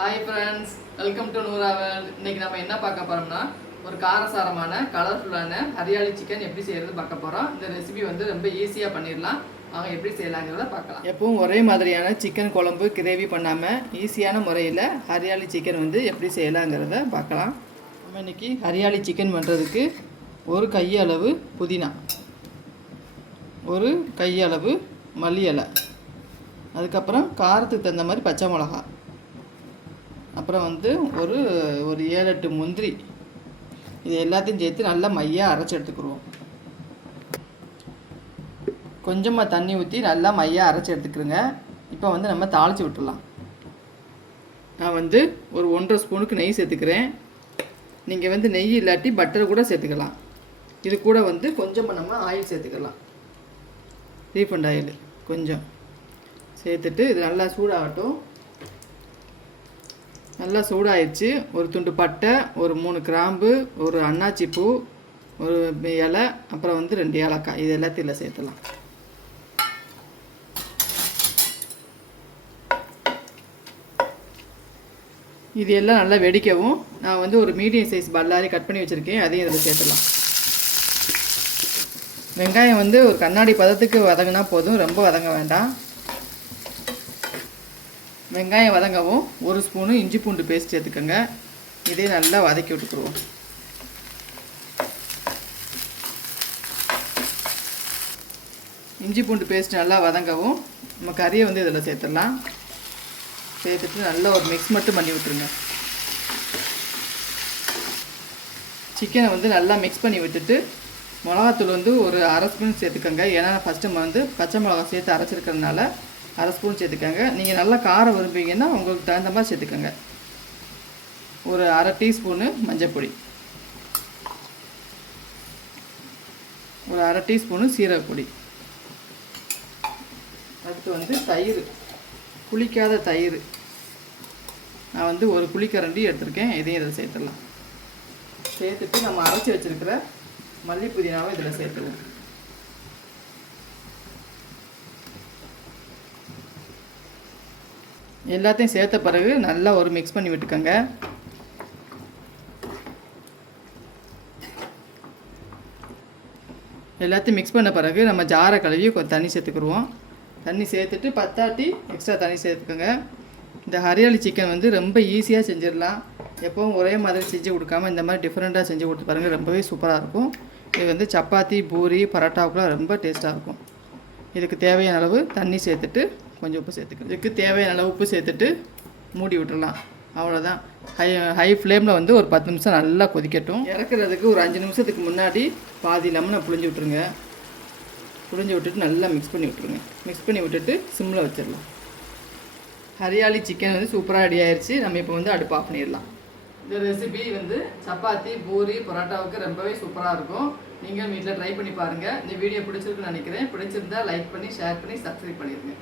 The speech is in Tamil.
ஹாய் ஃப்ரெண்ட்ஸ் வெல்கம் டு நூறாவல் இன்னைக்கு நம்ம என்ன பார்க்க போறோம்னா ஒரு காரசாரமான கலர்ஃபுல்லான ஹரியாலி சிக்கன் எப்படி செய்யறது பார்க்க போறோம். இந்த ரெசிபி வந்து ரொம்ப ஈஸியாக பண்ணிடலாம் அவங்க எப்படி செய்யலாங்கிறத பார்க்கலாம். எப்பவும் ஒரே மாதிரியான சிக்கன் குழம்பு கிரேவி பண்ணாமல் ஈஸியான முறையில் ஹரியாலி சிக்கன் வந்து எப்படி செய்யலாங்கிறத பார்க்கலாம். நம்ம இன்னைக்கு ஹரியாலி சிக்கன் பண்ணுறதுக்கு ஒரு கையளவு புதினா ஒரு கையளவு மல்லி இலை அதுக்கப்புறம் காரத்துக்கு தகுந்த மாதிரி பச்சை மிளகா அப்புறம் வந்து ஒரு ஒரு ஏழு எட்டு முந்திரி. இது எல்லாத்தையும் சேர்த்து நல்லா மையாக அரைச்சி எடுத்துக்கிடுவோம் கொஞ்சமாக தண்ணி ஊற்றி நல்லா மையாக அரைச்சி எடுத்துக்கிறோங்க இப்போ வந்து நம்ம தாளித்து விட்டுடலாம். நான் வந்து ஒரு ஒன்றரை ஸ்பூனுக்கு நெய் சேர்த்துக்கிறேன். நீங்கள் வந்து நெய் இல்லாட்டி பட்டர் கூட சேர்த்துக்கலாம். இது கூட வந்து கொஞ்சமாக நம்ம ஆயில் சேர்த்துக்கலாம். ரீஃபண்ட் ஆயில் கொஞ்சம். சேர்த்துட்டு இது நல்லா சூடாகட்டும். நல்லா சூடாயிடுச்சு ஒரு துண்டு பட்டை ஒரு மூணு கிராம்பு ஒரு அன்னாச்சி பூ ஒரு இலை அப்புறம் வந்து ரெண்டு ஏலக்காய். இது எல்லாத்தையும் சேர்த்துலாம் இது எல்லாம் நல்லா வெடிக்கவும் நான் வந்து ஒரு மீடியம் சைஸ் பல்லாரி கட் பண்ணி வச்சுருக்கேன். அதையும் இதில் சேர்த்துலாம் வெங்காயம் வந்து ஒரு கண்ணாடி பதத்துக்கு வதங்கினா போதும். ரொம்ப வதங்க வேண்டாம். வெங்காயம் வதங்கவும் ஒரு ஸ்பூனு இஞ்சி பூண்டு பேஸ்ட் எடுத்துக்கோங்க இதே நல்லா வதக்கி விட்டுக்குருவோம். இஞ்சி பூண்டு பேஸ்ட் நல்லா வதங்கவும் நம்ம கறியை வந்து இதில் சேர்த்துடலாம். சேர்த்துட்டு நல்லா ஒரு மிக்ஸ் மட்டும் பண்ணி விட்டுருங்க. சிக்கனை வந்து நல்லா மிக்ஸ் பண்ணி விட்டுட்டு மிளகாத்தூள் வந்து ஒரு அரை ஸ்பூன் சேர்த்துக்கோங்க. ஏன்னா ஃபஸ்ட்டு நம்ம வந்து பச்சை மிளகா சேர்த்து அரைச்சிருக்கிறதுனால அரை ஸ்பூன் சேர்த்துக்கோங்க. நீங்கள் நல்லா காரம் விரும்புவீங்கன்னா உங்களுக்கு தகுந்த மாதிரி சேர்த்துக்கோங்க. ஒரு அரை டீஸ்பூனு மஞ்சப்பொடி. ஒரு அரை டீஸ்பூனு சீரகப்பொடி. அடுத்து வந்து தயிர். புளிக்காத தயிர். நான் வந்து ஒரு புளிக்கரண்டி எடுத்திருக்கேன். இதையும் இதில் சேர்த்துடலாம். சேர்த்துட்டு நம்ம அரைச்சி வச்சுருக்கிற மல்லி புதினாவை இதில் சேர்த்துருவோம் எல்லாத்தையும் சேர்த்த பிறகு நல்லா ஒரு மிக்ஸ் பண்ணி விட்டுக்கோங்க. எல்லாத்தையும் மிக்ஸ் பண்ண பிறகு நம்ம ஜாரை கழுவி கொஞ்சம் தண்ணி சேர்த்துக்குருவோம். தண்ணி சேர்த்துட்டு பத்தாட்டி எக்ஸ்ட்ரா தண்ணி சேர்த்துக்கோங்க. இந்த ஹரியாலி சிக்கன் வந்து ரொம்ப ஈஸியாக செஞ்சிடலாம். எப்போவும் ஒரே மாதிரி செஞ்சு கொடுக்காம இந்த மாதிரி டிஃப்ரெண்ட்டாக செஞ்சு கொடுத்து பாருங்கள் ரொம்பவே சூப்பராக இருக்கும். இது வந்து சப்பாத்தி பூரி பரோட்டாவுக்குலாம் ரொம்ப டேஸ்ட்டாக இருக்கும். இதுக்கு தேவையான அளவு தண்ணி சேர்த்துட்டு கொஞ்சம் உப்பு சேர்த்துக்கணும். இதுக்கு தேவையான அளவு உப்பு சேர்த்துட்டு மூடி விட்டுடலாம் அவ்வளோதான் ஹை ஹை ஃப்ளேமில் வந்து ஒரு பத்து நிமிஷம் நல்லா கொதிக்கட்டும். இறக்குறதுக்கு ஒரு அஞ்சு நிமிஷத்துக்கு முன்னாடி பாதி லெமனை புளிஞ்சு விட்ருங்க புழிஞ்சு விட்டுட்டு நல்லா மிக்ஸ் பண்ணி விட்ருங்க மிக்ஸ் பண்ணி விட்டுட்டு சிம்மில் வச்சிடலாம் ஹரியாலி சிக்கன் வந்து சூப்பராக ரெடி ஆயிடுச்சு நம்ம இப்போ வந்து அடுப்பு ஆஃப் பண்ணிடலாம். இந்த ரெசிபி வந்து சப்பாத்தி பூரி பரோட்டாவுக்கு ரொம்பவே சூப்பராக இருக்கும். நீங்கள் வீட்டில் ட்ரை பண்ணி பாருங்கள் இந்த வீடியோ பிடிச்சிருக்குன்னு நினைக்கிறேன். பிடிச்சிருந்தா லைக் பண்ணி ஷேர் பண்ணி சப்ஸ்கிரைப் பண்ணிடுங்க.